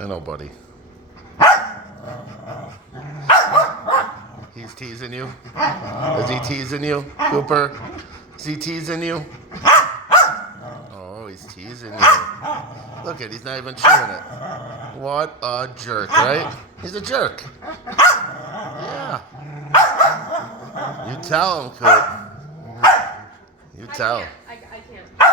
I know, buddy. He's teasing you? Is he teasing you, Cooper? Is he teasing you? Oh, he's teasing you. Look at, he's not even chewing it. What a jerk, right? He's a jerk. Yeah. You tell him, Coop. You tell him. I can't.